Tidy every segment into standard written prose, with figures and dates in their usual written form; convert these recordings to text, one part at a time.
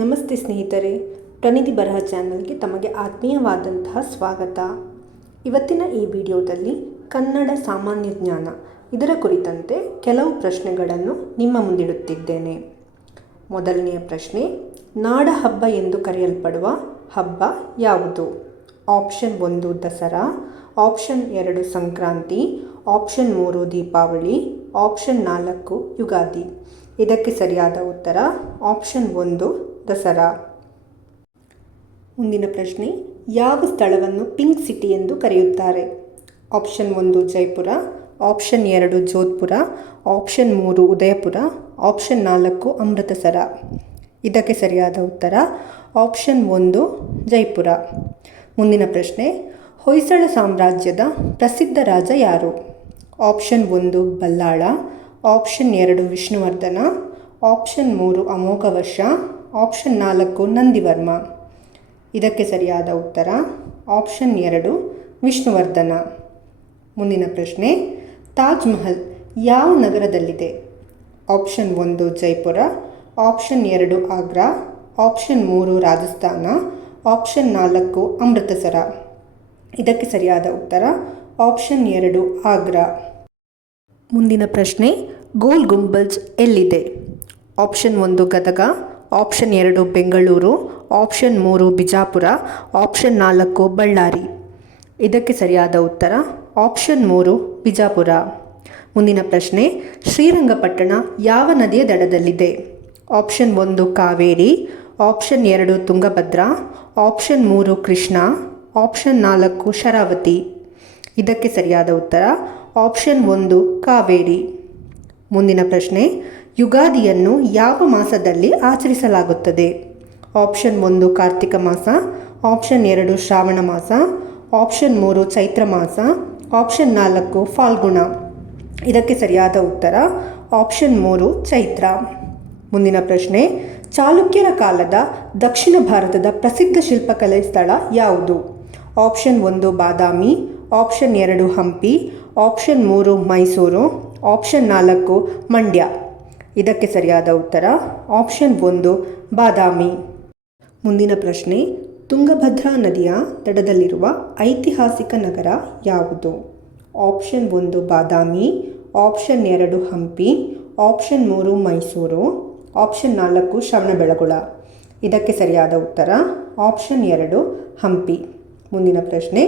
ನಮಸ್ತೆ ಸ್ನೇಹಿತರೆ, ಪ್ರನಿಧಿ ಬರಹ ಚಾನಲ್ಗೆ ತಮಗೆ ಆತ್ಮೀಯವಾದಂತಹ ಸ್ವಾಗತ. ಇವತ್ತಿನ ಈ ವಿಡಿಯೋದಲ್ಲಿ ಕನ್ನಡ ಸಾಮಾನ್ಯ ಜ್ಞಾನ ಇದರ ಕುರಿತಂತೆ ಕೆಲವು ಪ್ರಶ್ನೆಗಳನ್ನು ನಿಮ್ಮ ಮುಂದಿಡುತ್ತಿದ್ದೇನೆ. ಮೊದಲನೆಯ ಪ್ರಶ್ನೆ, ನಾಡ ಹಬ್ಬ ಎಂದು ಕರೆಯಲ್ಪಡುವ ಹಬ್ಬ ಯಾವುದು? Option 1 Dasara, option 2 Sankranti, option 3 Deepavali, option 4 Ugadi. ಇದಕ್ಕೆ ಸರಿಯಾದ ಉತ್ತರ ಆಪ್ಷನ್ 1 ದಸರಾ. ಮುಂದಿನ ಪ್ರಶ್ನೆ, ಯಾವ ಸ್ಥಳವನ್ನು ಪಿಂಕ್ ಸಿಟಿ ಎಂದು ಕರೆಯುತ್ತಾರೆ? Option 1 Jaipur, option 2 Jodhpur, option 3 Udaipur, option 4 Amritsar. ಇದಕ್ಕೆ ಸರಿಯಾದ ಉತ್ತರ ಆಪ್ಷನ್ 1 ಜೈಪುರ. ಮುಂದಿನ ಪ್ರಶ್ನೆ, ಹೊಯ್ಸಳ ಸಾಮ್ರಾಜ್ಯದ ಪ್ರಸಿದ್ಧ ರಾಜ ಯಾರು? Option 1 Ballala, option 2 Vishnuvardhana, option 3 Amoghavarsha, option 4 Nandivarma. ಇದಕ್ಕೆ ಸರಿಯಾದ ಉತ್ತರ ಆಪ್ಷನ್ 2 ವಿಷ್ಣುವರ್ಧನ. ಮುಂದಿನ ಪ್ರಶ್ನೆ, ತಾಜ್ ಮಹಲ್ ಯಾವ ನಗರದಲ್ಲಿದೆ? Option 1 Jaipur, option 2 Agra, option 3 Rajasthan, option 4 Amritsar. ಇದಕ್ಕೆ ಸರಿಯಾದ ಉತ್ತರ ಆಪ್ಷನ್ 2 ಆಗ್ರಾ. ಮುಂದಿನ ಪ್ರಶ್ನೆ, ಗೋಲ್ ಗುಂಬಜ್ ಎಲ್ಲಿದೆ? Option 1 Gadag, option 2 Bengaluru, option 3 Bijapur, option 4 Ballari. ಇದಕ್ಕೆ ಸರಿಯಾದ ಉತ್ತರ ಆಪ್ಷನ್ 3 ಬಿಜಾಪುರ. ಮುಂದಿನ ಪ್ರಶ್ನೆ, ಶ್ರೀರಂಗಪಟ್ಟಣ ಯಾವ ನದಿಯ ದಡದಲ್ಲಿದೆ? Option 1 Kaveri, option 2 Tungabhadra, option 3 Krishna, option 4 Sharavati. ಇದಕ್ಕೆ ಸರಿಯಾದ ಉತ್ತರ ಆಪ್ಷನ್ 1 ಕಾವೇರಿ. ಮುಂದಿನ ಪ್ರಶ್ನೆ, ಯುಗಾದಿಯನ್ನು ಯಾವ ಮಾಸದಲ್ಲಿ ಆಚರಿಸಲಾಗುತ್ತದೆ? ಆಪ್ಷನ್ 1 ಕಾರ್ತಿಕ ಮಾಸ, ಆಪ್ಷನ್ 2 ಶ್ರಾವಣ ಮಾಸ, ಆಪ್ಷನ್ 3 ಚೈತ್ರ ಮಾಸ, ಆಪ್ಷನ್ 4 ಫಾಲ್ಗುಣ. ಇದಕ್ಕೆ ಸರಿಯಾದ ಉತ್ತರ ಆಪ್ಷನ್ 3 ಚೈತ್ರ. ಮುಂದಿನ ಪ್ರಶ್ನೆ, ಚಾಲುಕ್ಯರ ಕಾಲದ ದಕ್ಷಿಣ ಭಾರತದ ಪ್ರಸಿದ್ಧ ಶಿಲ್ಪಕಲೆ ಸ್ಥಳ ಯಾವುದು? Option 1 Badami, option 2 Hampi, option 3 Mysuru, option 4 Mandya. ಇದಕ್ಕೆ ಸರಿಯಾದ ಉತ್ತರ ಆಪ್ಷನ್ 1 ಬಾದಾಮಿ. ಮುಂದಿನ ಪ್ರಶ್ನೆ, ತುಂಗಭದ್ರಾ ನದಿಯ ದಡದಲ್ಲಿರುವ ಐತಿಹಾಸಿಕ ನಗರ ಯಾವುದು? Option 1 Badami, option 2 Hampi, option 3 Mysuru, option 4 Shravanabelagola. ಇದಕ್ಕೆ ಸರಿಯಾದ ಉತ್ತರ ಆಪ್ಷನ್ 2 ಹಂಪಿ. ಮುಂದಿನ ಪ್ರಶ್ನೆ,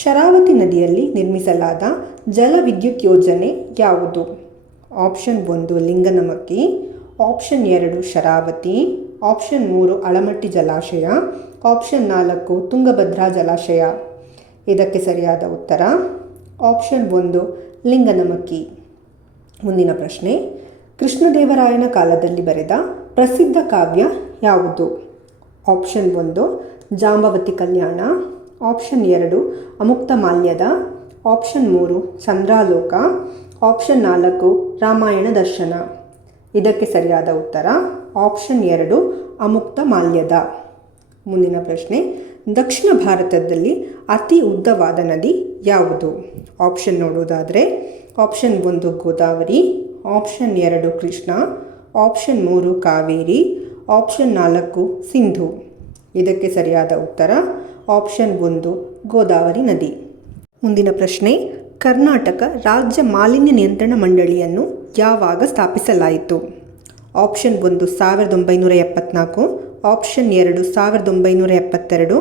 ಶರಾವತಿ ನದಿಯಲ್ಲಿ ನಿರ್ಮಿಸಲಾದ ಜಲವಿದ್ಯುತ್ ಯೋಜನೆ ಯಾವುದು? Option 1 Linganamakki, option 2 Sharavathi, option 3 Almatti ಜಲಾಶಯ, ಆಪ್ಷನ್ 4 ತುಂಗಭದ್ರಾ ಜಲಾಶಯ. ಇದಕ್ಕೆ ಸರಿಯಾದ ಉತ್ತರ ಆಪ್ಷನ್ 1 ಲಿಂಗನಮಕ್ಕಿ. ಮುಂದಿನ ಪ್ರಶ್ನೆ, ಕೃಷ್ಣದೇವರಾಯನ ಕಾಲದಲ್ಲಿ ಬರೆದ ಪ್ರಸಿದ್ಧ ಕಾವ್ಯ ಯಾವುದು? ಆಪ್ಷನ್ 1 ಜಾಂಬವತಿ ಕಲ್ಯಾಣ, ಆಪ್ಷನ್ 2 ಅಮುಕ್ತಮಾಲ್ಯದ, ಆಪ್ಷನ್ 3 ಚಂದ್ರಾಲೋಕ, ಆಪ್ಷನ್ 4 ರಾಮಾಯಣ ದರ್ಶನ. ಇದಕ್ಕೆ ಸರಿಯಾದ ಉತ್ತರ ಆಪ್ಷನ್ 2 ಅಮುಕ್ತಮಾಲ್ಯದ. ಮುಂದಿನ ಪ್ರಶ್ನೆ, ದಕ್ಷಿಣ ಭಾರತದಲ್ಲಿ ಅತಿ ಉದ್ದವಾದ ನದಿ ಯಾವುದು? ಆಪ್ಷನ್ ನೋಡುವುದಾದರೆ option 1 Godavari, option 2 Krishna, option 3 Kaveri, option 4 Sindhu. ಇದಕ್ಕೆ ಸರಿಯಾದ ಉತ್ತರ ಆಪ್ಷನ್ 1 ಗೋದಾವರಿ ನದಿ. ಮುಂದಿನ ಪ್ರಶ್ನೆ, ಕರ್ನಾಟಕ ರಾಜ್ಯ ಮಾಲಿನ್ಯ ನಿಯಂತ್ರಣ ಮಂಡಳಿಯನ್ನು ಯಾವಾಗ ಸ್ಥಾಪಿಸಲಾಯಿತು? Option 1 1974, option 2 1972,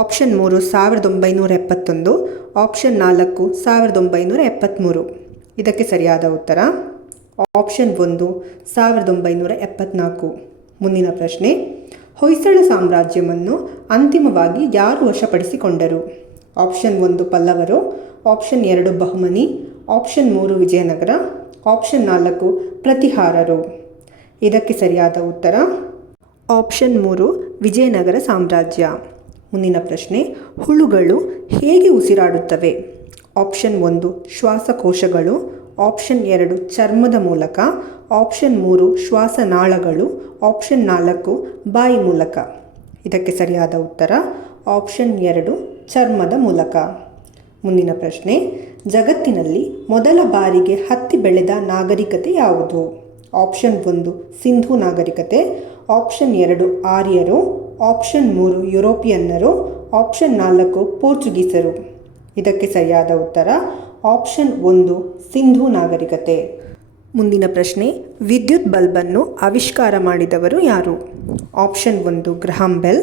option 3 1971, option 4 1973. ಇದಕ್ಕೆ ಸರಿಯಾದ ಉತ್ತರ ಆಪ್ಷನ್ 1 1974. ಮುಂದಿನ ಪ್ರಶ್ನೆ, ಹೊಯ್ಸಳ ಸಾಮ್ರಾಜ್ಯವನ್ನು ಅಂತಿಮವಾಗಿ ಯಾರು ವಶಪಡಿಸಿಕೊಂಡರು? ಆಪ್ಷನ್ 1 ಪಲ್ಲವರು, option 2 Bahmani, option 3 Vijayanagara, option 4 ಪ್ರತಿಹಾರರು. ಇದಕ್ಕೆ ಸರಿಯಾದ ಉತ್ತರ ಆಪ್ಷನ್ 3 ವಿಜಯನಗರ ಸಾಮ್ರಾಜ್ಯ. ಮುಂದಿನ ಪ್ರಶ್ನೆ, ಹುಳುಗಳು ಹೇಗೆ ಉಸಿರಾಡುತ್ತವೆ? ಆಪ್ಷನ್ 1 ಶ್ವಾಸಕೋಶಗಳು, ಆಪ್ಷನ್ 2 ಚರ್ಮದ ಮೂಲಕ, ಆಪ್ಷನ್ 3 ಶ್ವಾಸನಾಳಗಳು, ಆಪ್ಷನ್ 4 ಬಾಯಿ ಮೂಲಕ. ಇದಕ್ಕೆ ಸರಿಯಾದ ಉತ್ತರ ಆಪ್ಷನ್ 2 ಚರ್ಮದ ಮೂಲಕ. ಮುಂದಿನ ಪ್ರಶ್ನೆ, ಜಗತ್ತಿನಲ್ಲಿ ಮೊದಲ ಬಾರಿಗೆ ಹತ್ತಿ ಬೆಳೆದ ನಾಗರಿಕತೆ ಯಾವುದು? ಆಪ್ಷನ್ 1 ಸಿಂಧೂ ನಾಗರಿಕತೆ, ಆಪ್ಷನ್ 2 ಆರ್ಯರು, ಆಪ್ಷನ್ 3 ಯುರೋಪಿಯನ್ನರು, ಆಪ್ಷನ್ 4 ಪೋರ್ಚುಗೀಸರು. ಇದಕ್ಕೆ ಸರಿಯಾದ ಉತ್ತರ ಆಪ್ಷನ್ 1 ಸಿಂಧೂ ನಾಗರಿಕತೆ. ಮುಂದಿನ ಪ್ರಶ್ನೆ, ವಿದ್ಯುತ್ ಬಲ್ಬನ್ನು ಆವಿಷ್ಕಾರ ಮಾಡಿದವರು ಯಾರು? Option 1 Graham bell,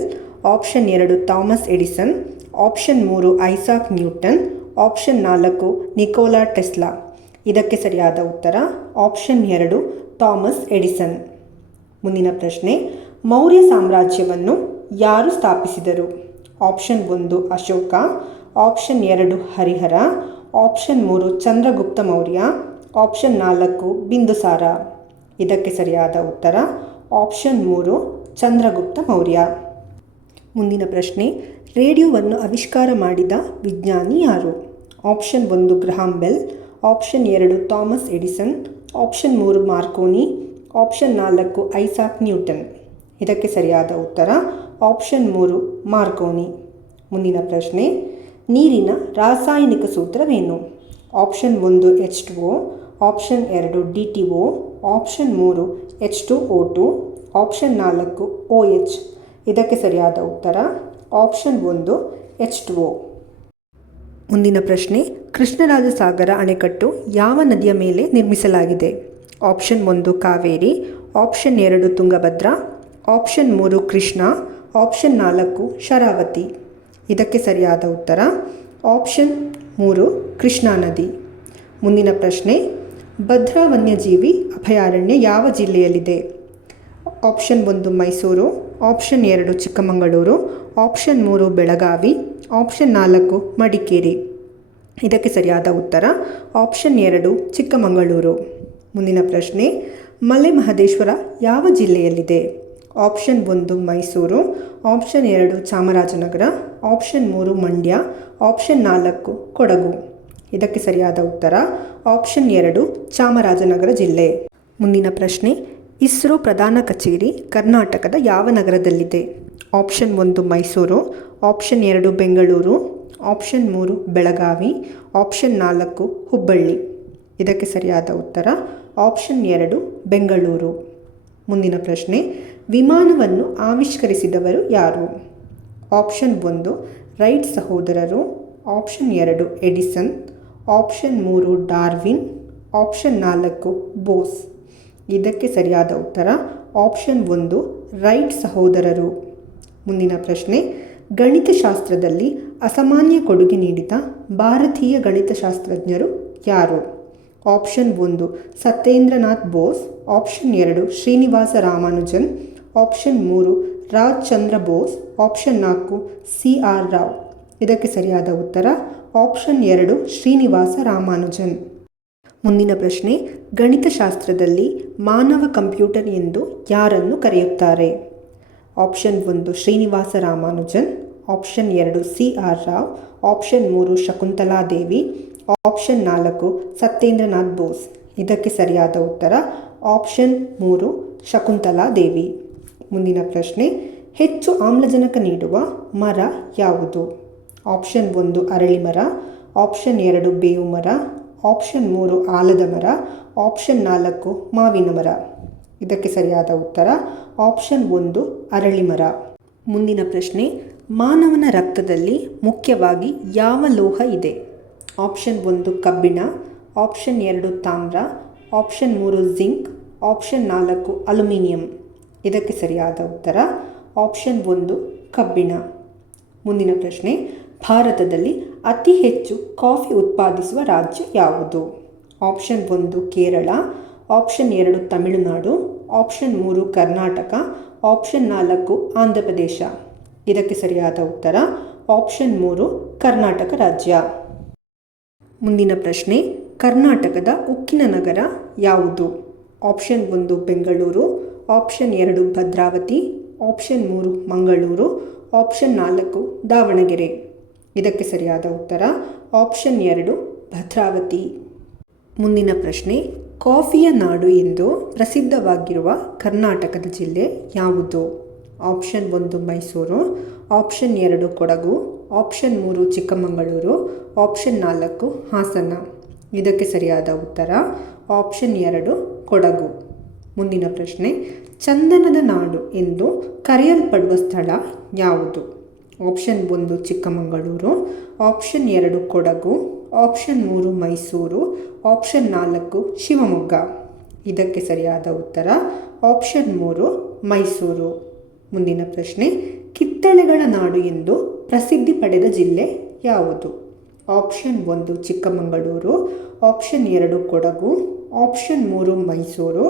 option 2 Thomas Edison, option 3 Isaac Newton, option 4 Nikola Tesla. ಇದಕ್ಕೆ ಸರಿಯಾದ ಉತ್ತರ ಆಪ್ಷನ್ 2 ಥಾಮಸ್ ಎಡಿಸನ್. ಮುಂದಿನ ಪ್ರಶ್ನೆ, ಮೌರ್ಯ ಸಾಮ್ರಾಜ್ಯವನ್ನು ಯಾರು ಸ್ಥಾಪಿಸಿದರು? Option 1 Ashoka, option 2 Harihara, option 3 Chandragupta Maurya, option 4 Bindusara. ಇದಕ್ಕೆ ಸರಿಯಾದ ಉತ್ತರ ಆಪ್ಷನ್ 3 ಚಂದ್ರಗುಪ್ತ ಮೌರ್ಯ. ಮುಂದಿನ ಪ್ರಶ್ನೆ, ರೇಡಿಯೋವನ್ನು ಆವಿಷ್ಕಾರ ಮಾಡಿದ ವಿಜ್ಞಾನಿ ಯಾರು? Option 1 Graham bell, option 2 Thomas Edison, option 3 Marconi, option 4 Isaac Newton. ಇದಕ್ಕೆ ಸರಿಯಾದ ಉತ್ತರ ಆಪ್ಷನ್ 3 ಮಾರ್ಕೋನಿ. ಮುಂದಿನ ಪ್ರಶ್ನೆ, ನೀರಿನ ರಾಸಾಯನಿಕ ಸೂತ್ರವೇನು? Option 1 H2O, option 2 DTO, option 3 H2O2, option 4 OH. ಇದಕ್ಕೆ ಸರಿಯಾದ ಉತ್ತರ ಆಪ್ಷನ್ 1 H2O. ಮುಂದಿನ ಪ್ರಶ್ನೆ, ಕೃಷ್ಣರಾಜಸಾಗರ ಅಣೆಕಟ್ಟು ಯಾವ ನದಿಯ ಮೇಲೆ ನಿರ್ಮಿಸಲಾಗಿದೆ? Option 1 Kaveri, option 2 Tungabhadra, option 3 Krishna, option 4 Sharavati. ಇದಕ್ಕೆ ಸರಿಯಾದ ಉತ್ತರ ಆಪ್ಷನ್ 3 ಕೃಷ್ಣಾ ನದಿ. ಮುಂದಿನ ಪ್ರಶ್ನೆ, ಭದ್ರಾ ವನ್ಯಜೀವಿ ಅಭಯಾರಣ್ಯ ಯಾವ ಜಿಲ್ಲೆಯಲ್ಲಿದೆ? Option 1 Mysuru, option 2 Chikkamagaluru, option 3 Belagavi, option 4 Madikeri. ಇದಕ್ಕೆ ಸರಿಯಾದ ಉತ್ತರ ಆಪ್ಷನ್ 2 ಚಿಕ್ಕಮಗಳೂರು. ಮುಂದಿನ ಪ್ರಶ್ನೆ, ಮಲೆ ಮಹದೇಶ್ವರ ಯಾವ ಜಿಲ್ಲೆಯಲ್ಲಿದೆ? Option 1 Mysuru, option 2 Chamarajanagar, option 3 Mandya, option 4 Kodagu. ಇದಕ್ಕೆ ಸರಿಯಾದ ಉತ್ತರ ಆಪ್ಷನ್ 2 ಚಾಮರಾಜನಗರ ಜಿಲ್ಲೆ. ಮುಂದಿನ ಪ್ರಶ್ನೆ, ಇಸ್ರೋ ಪ್ರಧಾನ ಕಚೇರಿ ಕರ್ನಾಟಕದ ಯಾವ ನಗರದಲ್ಲಿದೆ? Option 1 Mysuru, option 2 Bengaluru, option 3 Belagavi, option 4 Hubballi. ಇದಕ್ಕೆ ಸರಿಯಾದ ಉತ್ತರ ಆಪ್ಷನ್ 2 ಬೆಂಗಳೂರು. ಮುಂದಿನ ಪ್ರಶ್ನೆ, ವಿಮಾನವನ್ನು ಆವಿಷ್ಕರಿಸಿದವರು ಯಾರು? ಆಪ್ಷನ್ 1 ರೈಟ್ ಸಹೋದರರು, option 2 Edison, option 3 Darwin, option 4 Bose. ಇದಕ್ಕೆ ಸರಿಯಾದ ಉತ್ತರ ಆಪ್ಷನ್ 1 ರೈಟ್ ಸಹೋದರರು. ಮುಂದಿನ ಪ್ರಶ್ನೆ, ಗಣಿತಶಾಸ್ತ್ರದಲ್ಲಿ ಅಸಾಮಾನ್ಯ ಕೊಡುಗೆ ನೀಡಿದ ಭಾರತೀಯ ಗಣಿತಶಾಸ್ತ್ರಜ್ಞರು ಯಾರು? Option 1 Satyendranath Bose, option 2 Srinivasa Ramanujan, option 3 Raj Chandra Bose, option 4 CR Rao. ಇದಕ್ಕೆ ಸರಿಯಾದ ಉತ್ತರ ಆಪ್ಷನ್ 2 ಶ್ರೀನಿವಾಸ ರಾಮಾನುಜನ್. ಮುಂದಿನ ಪ್ರಶ್ನೆ, ಗಣಿತಶಾಸ್ತ್ರದಲ್ಲಿ ಮಾನವ ಕಂಪ್ಯೂಟರ್ ಎಂದು ಯಾರನ್ನು ಕರೆಯುತ್ತಾರೆ? Option 1 Srinivasa Ramanujan, option 2 CR Rao, option 3 Shakuntala Devi, option 4 Satyendranath Bose. ಇದಕ್ಕೆ ಸರಿಯಾದ ಉತ್ತರ ಆಪ್ಷನ್ 3 ಶಕುಂತಲಾ ದೇವಿ. ಮುಂದಿನ ಪ್ರಶ್ನೆ, ಹೆಚ್ಚು ಆಮ್ಲಜನಕ ನೀಡುವ ಮರ ಯಾವುದು? ಆಪ್ಷನ್ 1 ಅರಳಿ ಮರ, ಆಪ್ಷನ್ 2 ಬೇವು ಮರ, ಆಪ್ಷನ್ 3 ಆಲದ ಮರ, ಆಪ್ಷನ್ 4 ಮಾವಿನ ಮರ. ಇದಕ್ಕೆ ಸರಿಯಾದ ಉತ್ತರ ಆಪ್ಷನ್ 1 ಅರಳಿ ಮರ. ಮುಂದಿನ ಪ್ರಶ್ನೆ, ಮಾನವನ ರಕ್ತದಲ್ಲಿ ಮುಖ್ಯವಾಗಿ ಯಾವ ಲೋಹ ಇದೆ? ಆಪ್ಷನ್ 1 ಕಬ್ಬಿಣ, ಆಪ್ಷನ್ 2 ತಾಮ್ರ, ಆಪ್ಷನ್ 3 ಜಿಂಕ್, ಆಪ್ಷನ್ 4 ಅಲ್ಯೂಮಿನಿಯಂ. ಇದಕ್ಕೆ ಸರಿಯಾದ ಉತ್ತರ ಆಪ್ಷನ್ 1 ಕಬ್ಬಿಣ. ಮುಂದಿನ ಪ್ರಶ್ನೆ, ಭಾರತದಲ್ಲಿ ಅತಿ ಹೆಚ್ಚು ಕಾಫಿ ಉತ್ಪಾದಿಸುವ ರಾಜ್ಯ ಯಾವುದು? Option 1 Kerala, option 2 Tamil Nadu, option 3 Karnataka, option 4 Andhra Pradesh. ಇದಕ್ಕೆ ಸರಿಯಾದ ಉತ್ತರ ಆಪ್ಷನ್ 3 ಕರ್ನಾಟಕ ರಾಜ್ಯ. ಮುಂದಿನ ಪ್ರಶ್ನೆ, ಕರ್ನಾಟಕದ ಉಕ್ಕಿನ ನಗರ ಯಾವುದು? Option 1 Bengaluru, option 2 Bhadravati, option 3 Mangaluru, option 4 Davanagere. ಇದಕ್ಕೆ ಸರಿಯಾದ ಉತ್ತರ ಆಪ್ಷನ್ 2 ಭದ್ರಾವತಿ. ಮುಂದಿನ ಪ್ರಶ್ನೆ, ಕಾಫಿಯ ನಾಡು ಎಂದು ಪ್ರಸಿದ್ಧವಾಗಿರುವ ಕರ್ನಾಟಕದ ಜಿಲ್ಲೆ ಯಾವುದು? Option 1 Mysuru, option 2 Kodagu, option 3 Chikkamagaluru, option 4 Hassan. ಇದಕ್ಕೆ ಸರಿಯಾದ ಉತ್ತರ ಆಪ್ಷನ್ 2 ಕೊಡಗು. ಮುಂದಿನ ಪ್ರಶ್ನೆ, ಚಂದನದ ನಾಡು ಎಂದು ಕರೆಯಲ್ಪಡುವ ಸ್ಥಳ ಯಾವುದು? Option 1 Chikkamagaluru, option 2 Kodagu, option 3 Mysuru, option 4 Shivamogga. ಇದಕ್ಕೆ ಸರಿಯಾದ ಉತ್ತರ ಆಪ್ಷನ್ 3 ಮೈಸೂರು. ಮುಂದಿನ ಪ್ರಶ್ನೆ, ಕಿತ್ತಳೆಗಳ ನಾಡು ಎಂದು ಪ್ರಸಿದ್ಧಿ ಪಡೆದ ಜಿಲ್ಲೆ ಯಾವುದು? Option 1 Chikkamagaluru, option 2 Kodagu, option 3 Mysuru,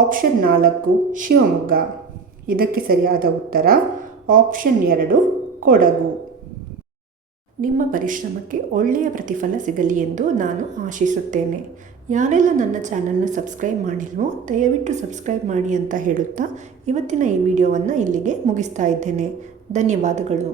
option 4 Shivamogga. ಇದಕ್ಕೆ ಸರಿಯಾದ ಉತ್ತರ ಆಪ್ಷನ್ 2 ಕೊಡಗು. ನಿಮ್ಮ ಪರಿಶ್ರಮಕ್ಕೆ ಒಳ್ಳೆಯ ಪ್ರತಿಫಲ ಸಿಗಲಿ ಎಂದು ನಾನು ಆಶಿಸುತ್ತೇನೆ. ಯಾರೆಲ್ಲ ನನ್ನ ಚಾನಲ್ನ ಸಬ್ಸ್ಕ್ರೈಬ್ ಮಾಡಿಲ್ವೋ ದಯವಿಟ್ಟು ಸಬ್ಸ್ಕ್ರೈಬ್ ಮಾಡಿ ಅಂತ ಹೇಳುತ್ತಾ ಇವತ್ತಿನ ಈ ವಿಡಿಯೋವನ್ನು ಇಲ್ಲಿಗೆ ಮುಗಿಸ್ತಾ ಇದ್ದೇನೆ. ಧನ್ಯವಾದಗಳು.